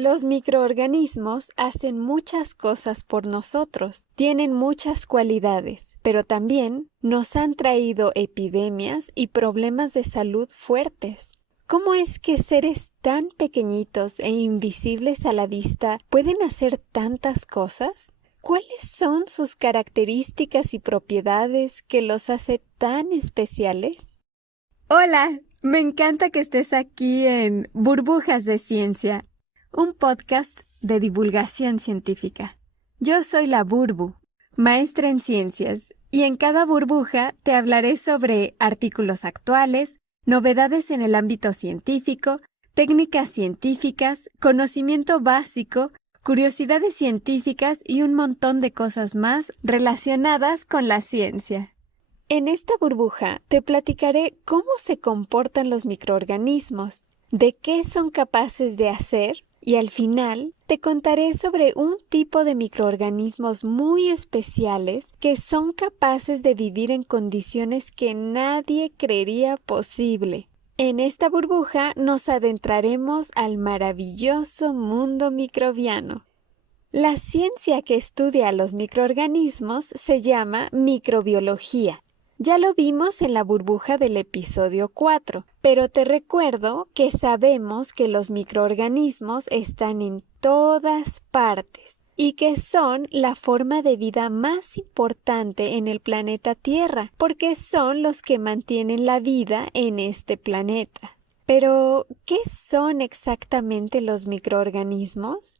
Los microorganismos hacen muchas cosas por nosotros, tienen muchas cualidades, pero también nos han traído epidemias y problemas de salud fuertes. ¿Cómo es que seres tan pequeñitos e invisibles a la vista pueden hacer tantas cosas? ¿Cuáles son sus características y propiedades que los hace tan especiales? Hola, me encanta que estés aquí en Burbujas de Ciencia, un podcast de divulgación científica. Yo soy la Burbu, maestra en ciencias, y en cada burbuja te hablaré sobre artículos actuales, novedades en el ámbito científico, técnicas científicas, conocimiento básico, curiosidades científicas y un montón de cosas más relacionadas con la ciencia. En esta burbuja te platicaré cómo se comportan los microorganismos, de qué son capaces de hacer y al final te contaré sobre un tipo de microorganismos muy especiales que son capaces de vivir en condiciones que nadie creería posible. En esta burbuja nos adentraremos al maravilloso mundo microbiano. La ciencia que estudia a los microorganismos se llama microbiología. Ya lo vimos en la burbuja del episodio 4, pero te recuerdo que sabemos que los microorganismos están en todas partes y que son la forma de vida más importante en el planeta Tierra, porque son los que mantienen la vida en este planeta. Pero, ¿qué son exactamente los microorganismos?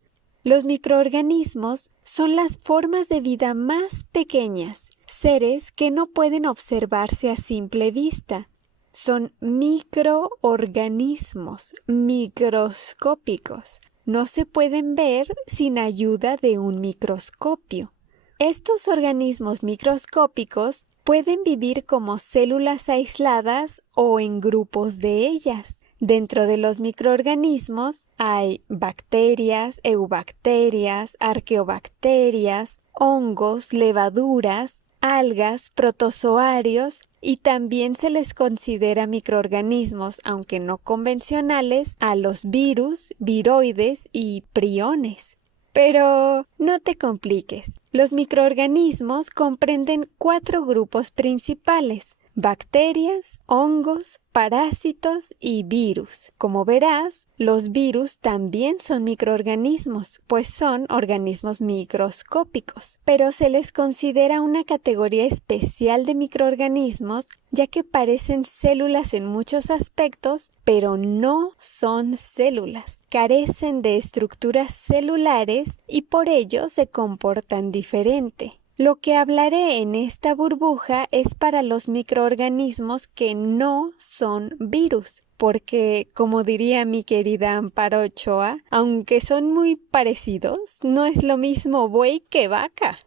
Los microorganismos son las formas de vida más pequeñas, seres que no pueden observarse a simple vista. Son microorganismos, microscópicos. No se pueden ver sin ayuda de un microscopio. Estos organismos microscópicos pueden vivir como células aisladas o en grupos de ellas. Dentro de los microorganismos hay bacterias, eubacterias, arqueobacterias, hongos, levaduras, algas, protozoarios y también se les considera microorganismos, aunque no convencionales, a los virus, viroides y priones. Pero no te compliques. Los microorganismos comprenden 4 grupos principales: bacterias, hongos, parásitos y virus. Como verás, los virus también son microorganismos, pues son organismos microscópicos, pero se les considera una categoría especial de microorganismos, ya que parecen células en muchos aspectos, pero no son células. Carecen de estructuras celulares y por ello se comportan diferente. Lo que hablaré en esta burbuja es para los microorganismos que no son virus, porque, como diría mi querida Amparo Ochoa, aunque son muy parecidos, no es lo mismo buey que vaca.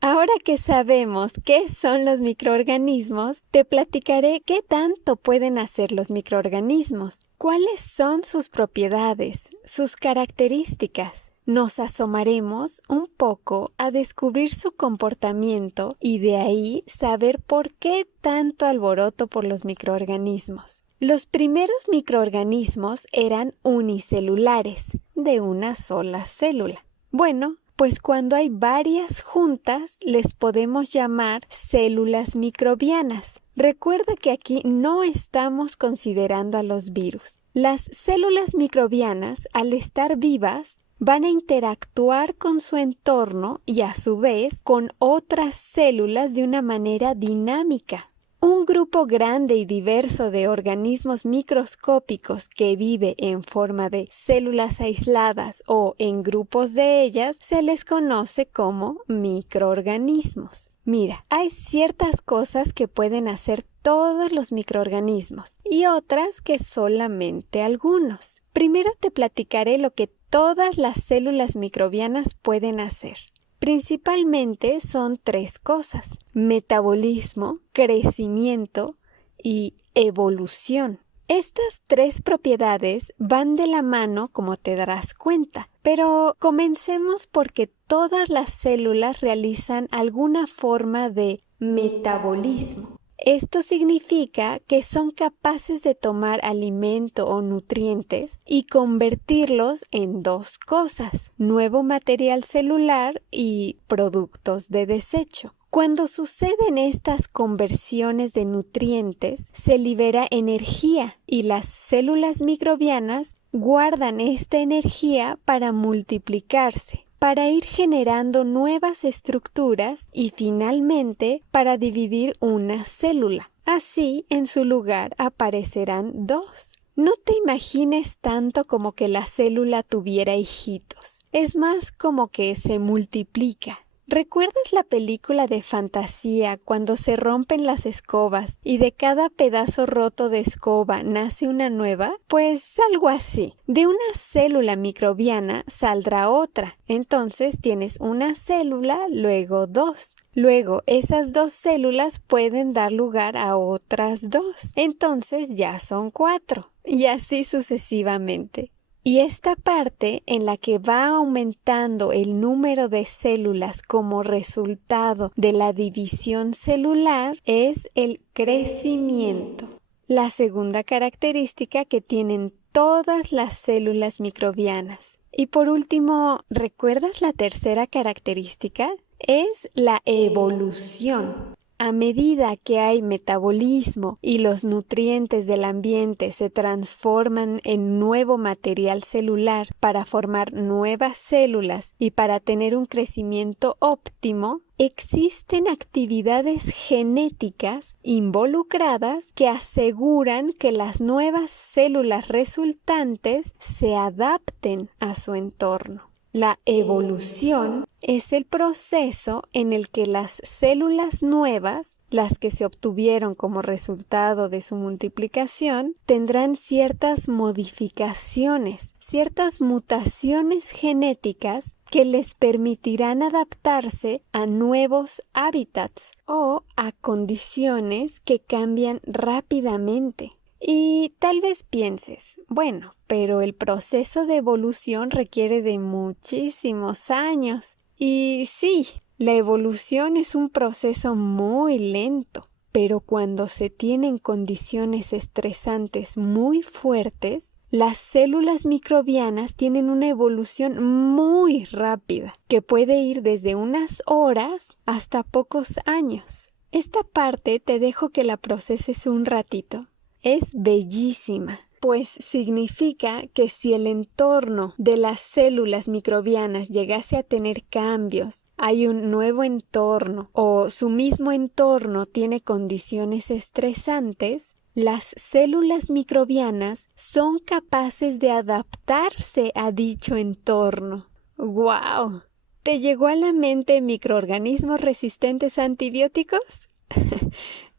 Ahora que sabemos qué son los microorganismos, te platicaré qué tanto pueden hacer los microorganismos, cuáles son sus propiedades, sus características. Nos asomaremos un poco a descubrir su comportamiento y de ahí saber por qué tanto alboroto por los microorganismos. Los primeros microorganismos eran unicelulares, de una sola célula. Bueno, pues cuando hay varias juntas les podemos llamar células microbianas. Recuerda que aquí no estamos considerando a los virus. Las células microbianas, al estar vivas, van a interactuar con su entorno y a su vez con otras células de una manera dinámica. Un grupo grande y diverso de organismos microscópicos que vive en forma de células aisladas o en grupos de ellas se les conoce como microorganismos. Mira, hay ciertas cosas que pueden hacer todos los microorganismos y otras que solamente algunos. Primero te platicaré lo que todas las células microbianas pueden hacer. Principalmente son 3 cosas: metabolismo, crecimiento y evolución. Estas 3 propiedades van de la mano, como te darás cuenta, pero comencemos porque todas las células realizan alguna forma de metabolismo. Esto significa que son capaces de tomar alimento o nutrientes y convertirlos en dos cosas: nuevo material celular y productos de desecho. Cuando suceden estas conversiones de nutrientes, se libera energía y las células microbianas guardan esta energía para multiplicarse, para ir generando nuevas estructuras y finalmente para dividir una célula. Así, en su lugar aparecerán dos. No te imagines tanto como que la célula tuviera hijitos. Es más como que se multiplica. ¿Recuerdas la película de fantasía cuando se rompen las escobas y de cada pedazo roto de escoba nace una nueva? Pues algo así. De una célula microbiana saldrá otra. Entonces tienes una célula, luego dos. Luego esas dos células pueden dar lugar a otras dos. Entonces ya son 4. Y así sucesivamente. Y esta parte en la que va aumentando el número de células como resultado de la división celular es el crecimiento. La segunda característica que tienen todas las células microbianas. Y por último, ¿recuerdas la tercera característica? Es la evolución. A medida que hay metabolismo y los nutrientes del ambiente se transforman en nuevo material celular para formar nuevas células y para tener un crecimiento óptimo, existen actividades genéticas involucradas que aseguran que las nuevas células resultantes se adapten a su entorno. La evolución es el proceso en el que las células nuevas, las que se obtuvieron como resultado de su multiplicación, tendrán ciertas modificaciones, ciertas mutaciones genéticas que les permitirán adaptarse a nuevos hábitats o a condiciones que cambian rápidamente. Y tal vez pienses, bueno, pero el proceso de evolución requiere de muchísimos años. Y sí, la evolución es un proceso muy lento, pero cuando se tienen condiciones estresantes muy fuertes, las células microbianas tienen una evolución muy rápida, que puede ir desde unas horas hasta pocos años. Esta parte te dejo que la proceses un ratito. Es bellísima, pues significa que si el entorno de las células microbianas llegase a tener cambios, hay un nuevo entorno o su mismo entorno tiene condiciones estresantes, las células microbianas son capaces de adaptarse a dicho entorno. ¡Guau! ¿Te llegó a la mente microorganismos resistentes a antibióticos?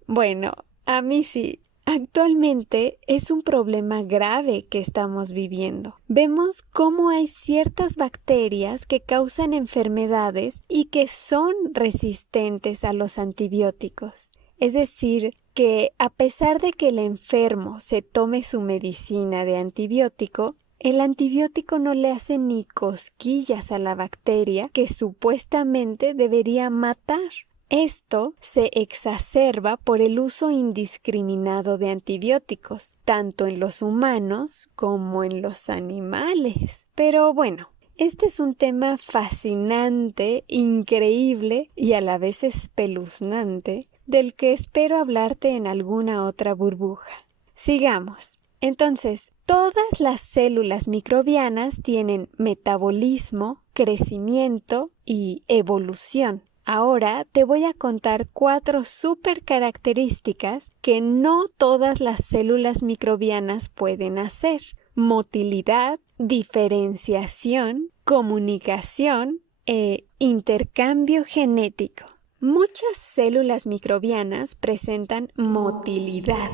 Bueno, a mí sí. Actualmente es un problema grave que estamos viviendo. Vemos cómo hay ciertas bacterias que causan enfermedades y que son resistentes a los antibióticos. Es decir, que a pesar de que el enfermo se tome su medicina de antibiótico, el antibiótico no le hace ni cosquillas a la bacteria que supuestamente debería matar. Esto se exacerba por el uso indiscriminado de antibióticos, tanto en los humanos como en los animales. Pero bueno, este es un tema fascinante, increíble y a la vez espeluznante, del que espero hablarte en alguna otra burbuja. Sigamos. Entonces, todas las células microbianas tienen metabolismo, crecimiento y evolución. Ahora te voy a contar 4 super características que no todas las células microbianas pueden hacer: motilidad, diferenciación, comunicación e intercambio genético. Muchas células microbianas presentan motilidad,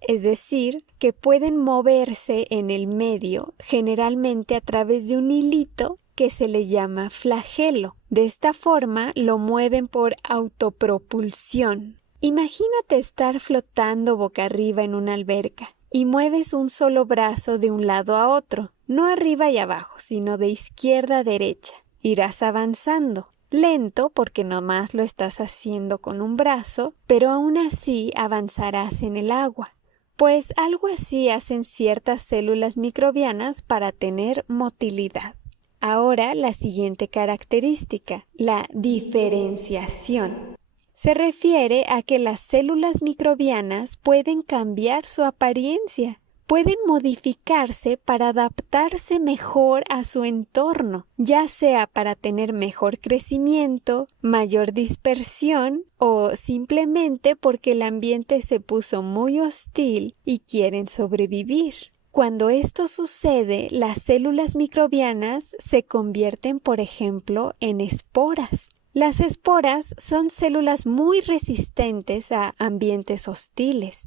es decir, que pueden moverse en el medio, generalmente a través de un hilito que se le llama flagelo. De esta forma lo mueven por autopropulsión. Imagínate estar flotando boca arriba en una alberca y mueves un solo brazo de un lado a otro, no arriba y abajo, sino de izquierda a derecha. Irás avanzando. Lento porque nomás lo estás haciendo con un brazo, pero aún así avanzarás en el agua. Pues algo así hacen ciertas células microbianas para tener motilidad. Ahora la siguiente característica, la diferenciación. Se refiere a que las células microbianas pueden cambiar su apariencia, pueden modificarse para adaptarse mejor a su entorno, ya sea para tener mejor crecimiento, mayor dispersión o simplemente porque el ambiente se puso muy hostil y quieren sobrevivir. Cuando esto sucede, las células microbianas se convierten, por ejemplo, en esporas. Las esporas son células muy resistentes a ambientes hostiles.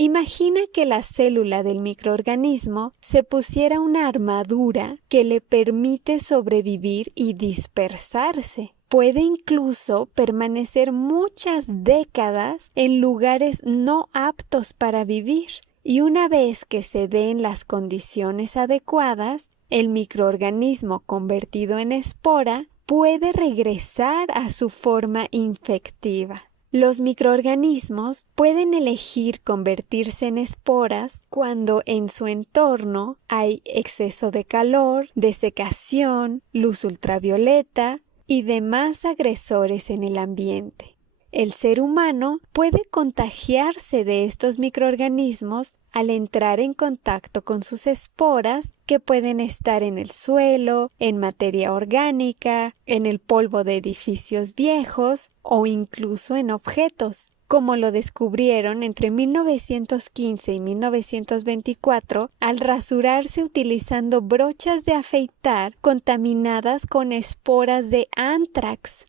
Imagina que la célula del microorganismo se pusiera una armadura que le permite sobrevivir y dispersarse. Puede incluso permanecer muchas décadas en lugares no aptos para vivir. Y una vez que se den las condiciones adecuadas, el microorganismo convertido en espora puede regresar a su forma infectiva. Los microorganismos pueden elegir convertirse en esporas cuando en su entorno hay exceso de calor, desecación, luz ultravioleta y demás agresores en el ambiente. El ser humano puede contagiarse de estos microorganismos al entrar en contacto con sus esporas que pueden estar en el suelo, en materia orgánica, en el polvo de edificios viejos o incluso en objetos, como lo descubrieron entre 1915 y 1924 al rasurarse utilizando brochas de afeitar contaminadas con esporas de ántrax.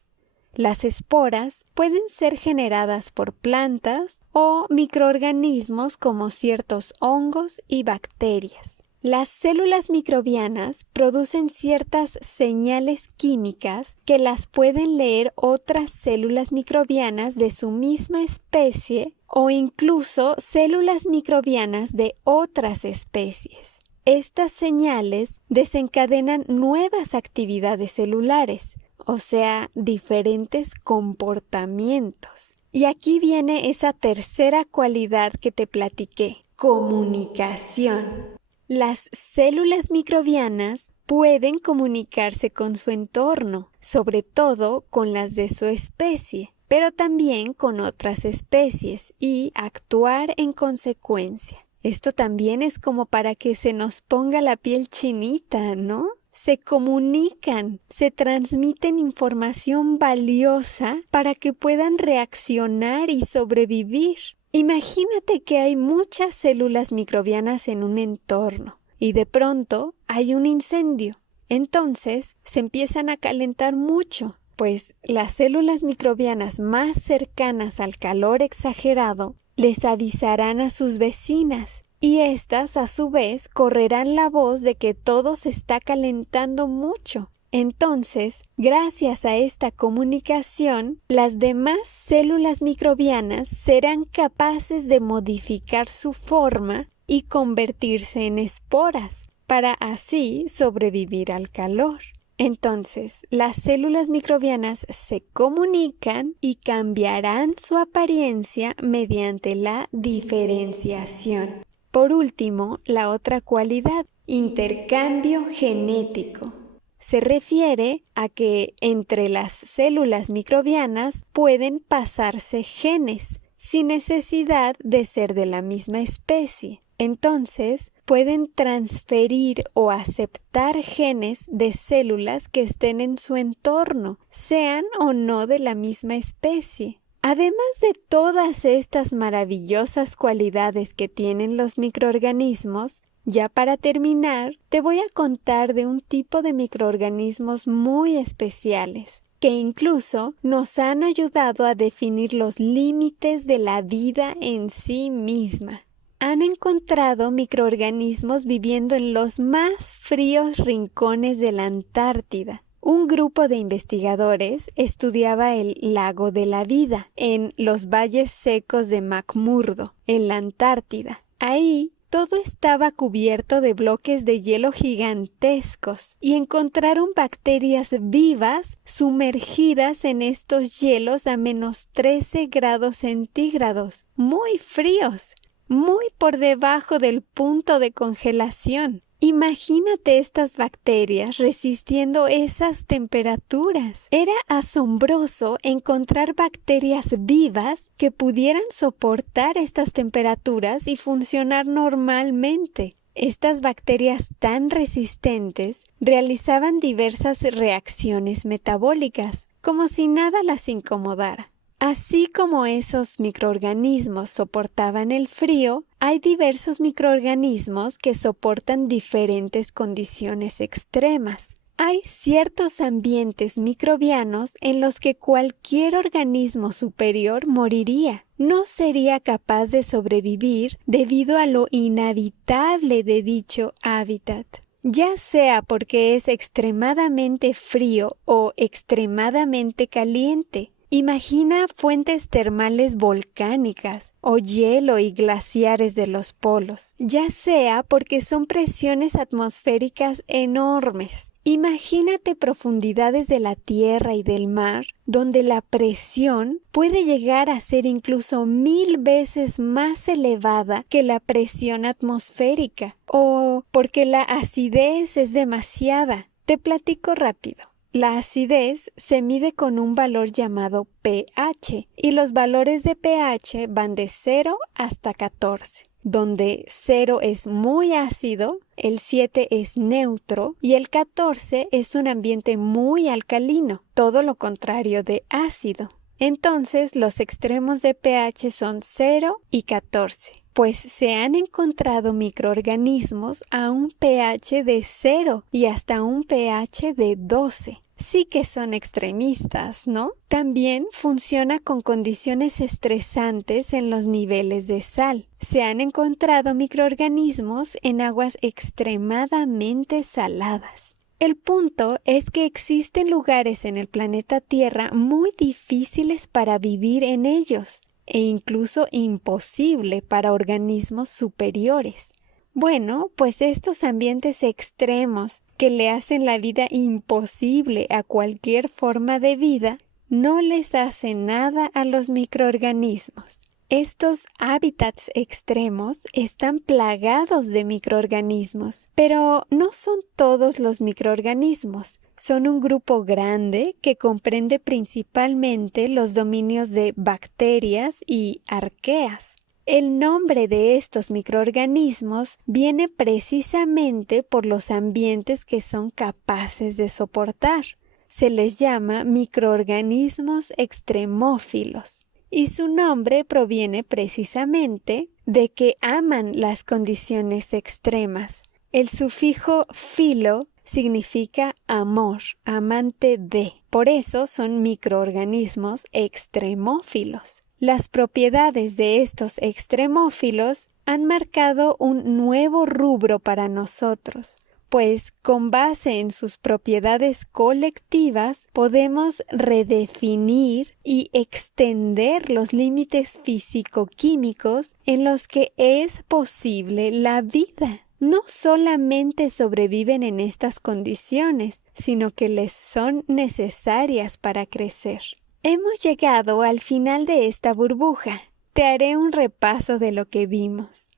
Las esporas pueden ser generadas por plantas o microorganismos como ciertos hongos y bacterias. Las células microbianas producen ciertas señales químicas que las pueden leer otras células microbianas de su misma especie o incluso células microbianas de otras especies. Estas señales desencadenan nuevas actividades celulares, o sea, diferentes comportamientos. Y aquí viene esa tercera cualidad que te platiqué, comunicación. Las células microbianas pueden comunicarse con su entorno, sobre todo con las de su especie, pero también con otras especies y actuar en consecuencia. Esto también es como para que se nos ponga la piel chinita, ¿no? Se comunican, se transmiten información valiosa para que puedan reaccionar y sobrevivir. Imagínate que hay muchas células microbianas en un entorno y de pronto hay un incendio. Entonces se empiezan a calentar mucho, pues las células microbianas más cercanas al calor exagerado les avisarán a sus vecinas. Y éstas, a su vez, correrán la voz de que todo se está calentando mucho. Entonces, gracias a esta comunicación, las demás células microbianas serán capaces de modificar su forma y convertirse en esporas, para así sobrevivir al calor. Entonces, las células microbianas se comunican y cambiarán su apariencia mediante la diferenciación. Por último, la otra cualidad, intercambio genético. Se refiere a que entre las células microbianas pueden pasarse genes, sin necesidad de ser de la misma especie. Entonces, pueden transferir o aceptar genes de células que estén en su entorno, sean o no de la misma especie. Además de todas estas maravillosas cualidades que tienen los microorganismos, ya para terminar, te voy a contar de un tipo de microorganismos muy especiales, que incluso nos han ayudado a definir los límites de la vida en sí misma. Han encontrado microorganismos viviendo en los más fríos rincones de la Antártida. Un grupo de investigadores estudiaba el lago de la vida en los valles secos de McMurdo, en la Antártida. Ahí Todo estaba cubierto de bloques de hielo gigantescos y encontraron bacterias vivas sumergidas en estos hielos a -13 °C, muy fríos, muy por debajo del punto de congelación. Imagínate estas bacterias resistiendo esas temperaturas. Era asombroso encontrar bacterias vivas que pudieran soportar estas temperaturas y funcionar normalmente. Estas bacterias tan resistentes realizaban diversas reacciones metabólicas, como si nada las incomodara. Así como esos microorganismos soportaban el frío, hay diversos microorganismos que soportan diferentes condiciones extremas. Hay ciertos ambientes microbianos en los que cualquier organismo superior moriría. No sería capaz de sobrevivir debido a lo inhabitable de dicho hábitat, ya sea porque es extremadamente frío o extremadamente caliente. Imagina fuentes termales volcánicas o hielo y glaciares de los polos, ya sea porque son presiones atmosféricas enormes. Imagínate profundidades de la tierra y del mar donde la presión puede llegar a ser incluso 1000 veces más elevada que la presión atmosférica, o porque la acidez es demasiada. Te platico rápido. La acidez se mide con un valor llamado pH y los valores de pH van de 0 hasta 14, donde 0 es muy ácido, el 7 es neutro y el 14 es un ambiente muy alcalino, todo lo contrario de ácido. Entonces, los extremos de pH son 0 y 14, pues se han encontrado microorganismos a un pH de 0 y hasta un pH de 12. Sí que son extremistas, ¿no? También funciona con condiciones estresantes en los niveles de sal. Se han encontrado microorganismos en aguas extremadamente saladas. El punto es que existen lugares en el planeta Tierra muy difíciles para vivir en ellos e incluso imposible para organismos superiores. Bueno, pues estos ambientes extremos que le hacen la vida imposible a cualquier forma de vida no les hacen nada a los microorganismos. Estos hábitats extremos están plagados de microorganismos, pero no son todos los microorganismos. Son un grupo grande que comprende principalmente los dominios de bacterias y arqueas. El nombre de estos microorganismos viene precisamente por los ambientes que son capaces de soportar. Se les llama microorganismos extremófilos. Y su nombre proviene precisamente de que aman las condiciones extremas. El sufijo filo significa amor, amante de. Por eso son microorganismos extremófilos. Las propiedades de estos extremófilos han marcado un nuevo rubro para nosotros, pues con base en sus propiedades colectivas podemos redefinir y extender los límites físico-químicos en los que es posible la vida. No solamente sobreviven en estas condiciones, sino que les son necesarias para crecer. Hemos llegado al final de esta burbuja. Te haré un repaso de lo que vimos.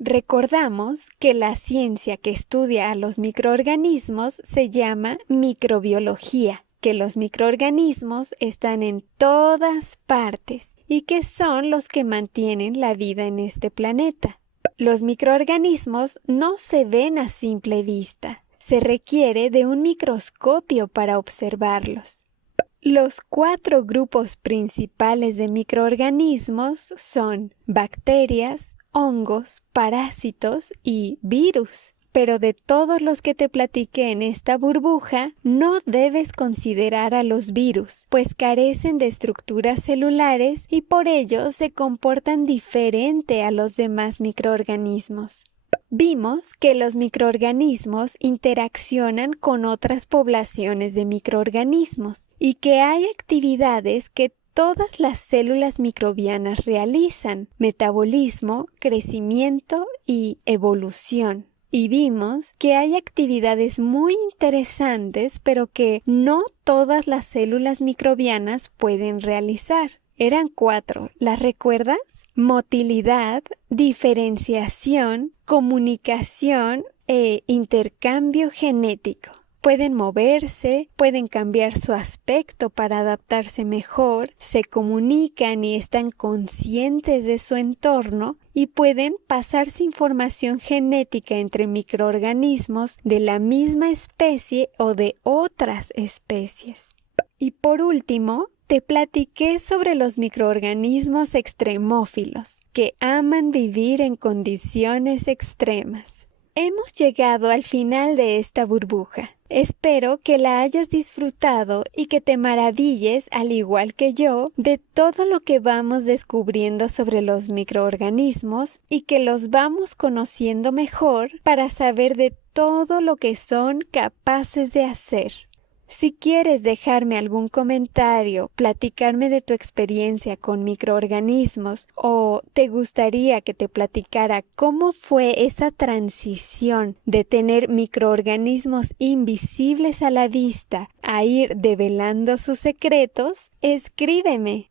Recordamos que la ciencia que estudia a los microorganismos se llama microbiología, que los microorganismos están en todas partes y que son los que mantienen la vida en este planeta. Los microorganismos no se ven a simple vista. Se requiere de un microscopio para observarlos. Los 4 grupos principales de microorganismos son bacterias, hongos, parásitos y virus. Pero de todos los que te platiqué en esta burbuja, no debes considerar a los virus, pues carecen de estructuras celulares y por ello se comportan diferente a los demás microorganismos. Vimos que los microorganismos interaccionan con otras poblaciones de microorganismos y que hay actividades que todas las células microbianas realizan: metabolismo, crecimiento y evolución. Y vimos que hay actividades muy interesantes, pero que no todas las células microbianas pueden realizar. Eran 4, ¿las recuerdas? Motilidad, diferenciación, comunicación e intercambio genético. Pueden moverse, pueden cambiar su aspecto para adaptarse mejor, se comunican y están conscientes de su entorno y pueden pasarse información genética entre microorganismos de la misma especie o de otras especies. Y por último, te platiqué sobre los microorganismos extremófilos, que aman vivir en condiciones extremas. Hemos llegado al final de esta burbuja. Espero que la hayas disfrutado y que te maravilles, al igual que yo, de todo lo que vamos descubriendo sobre los microorganismos y que los vamos conociendo mejor para saber de todo lo que son capaces de hacer. Si quieres dejarme algún comentario, platicarme de tu experiencia con microorganismos o te gustaría que te platicara cómo fue esa transición de tener microorganismos invisibles a la vista a ir develando sus secretos, escríbeme.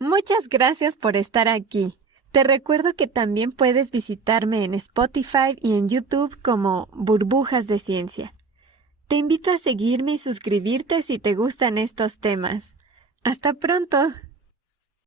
Muchas gracias por estar aquí. Te recuerdo que también puedes visitarme en Spotify y en YouTube como Burbujas de Ciencia. Te invito a seguirme y suscribirte si te gustan estos temas. ¡Hasta pronto!